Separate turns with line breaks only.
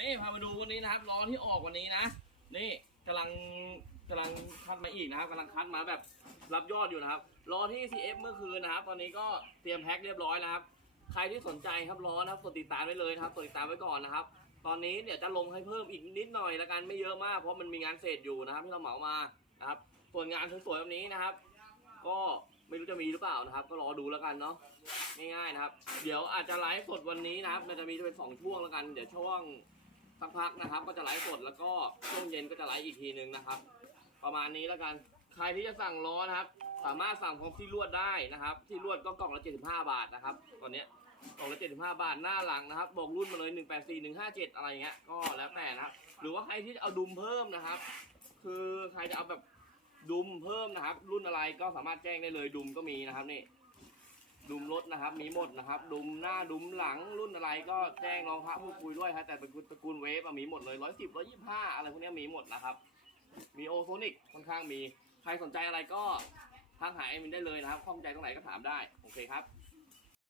นี่พามาดูวันนี้นะครับล้อที่ออกวันนี้นะ นี่กำลังกำลังคัดมาอีกนะครับกำลังคัดมาแบบรับยอดอยู่นะครับล้อที่ CF เมื่อคืนนะครับ ตอนนี้ก็เตรียมแพ็คเรียบร้อยนะครับ ใครที่สนใจครับล้อนะครับกดติดตามไว้เลยนะครับกดติดตามไว้ก่อนนะครับ ตอนนี้เดี๋ยวจะลงให้เพิ่มอีกนิดหน่อยละกันไม่เยอะมากเพราะมันมีงานเศษอยู่นะครับ ที่เราเหมามานะครับส่วนงานสวยๆแบบนี้นะครับ ก็ไม่รู้จะมีหรือเปล่านะครับ ก็รอดูแล้วกันเนาะง่ายๆนะครับ เดี๋ยวอาจจะไลฟ์สดวันนี้นะครับ มันจะมีจะเป็นสองช่วงแล้วกัน เดี๋ยวช่วง สักพักนะครับ ก็จะไลฟ์สดแล้วก็ช่วงเย็นก็จะไลฟ์อีกทีนึงนะครับ ประมาณนี้แล้วกัน ใครที่จะสั่งล้อนะครับ สามารถสั่งพร้อมที่ลวดได้นะครับ ที่ลวดก็กล่องละ75 บาทนะครับตอนเนี้ยกล่องละ75 บาทหน้าหลังนะครับบอกรุ่นมาเลย 184 157 อะไรเงี้ยก็แล้วแต่นะครับ หรือว่าใครที่จะเอาดุมเพิ่มนะครับ คือใครจะเอาแบบดุมเพิ่มนะครับ รุ่นอะไรก็สามารถแจ้งได้เลยดุมก็มีนะครับนี่ ดุมรถนะครับ มีหมดนะครับ ดุมหน้าดุมหลังรุ่นอะไรก็แจ้งรองพระพูดคุยด้วยครับแต่เป็นตระกูลเวฟอะมีหมดเลยร้อยสิบร้อยยี่ห้าอะไรพวกนี้มีหมดนะครับ มีโอโซนิกค่อนข้างมี ใครสนใจอะไรก็ทักหาเอมินได้เลยนะครับข้องใจตรงไหนก็ถามได้ โอเคครับ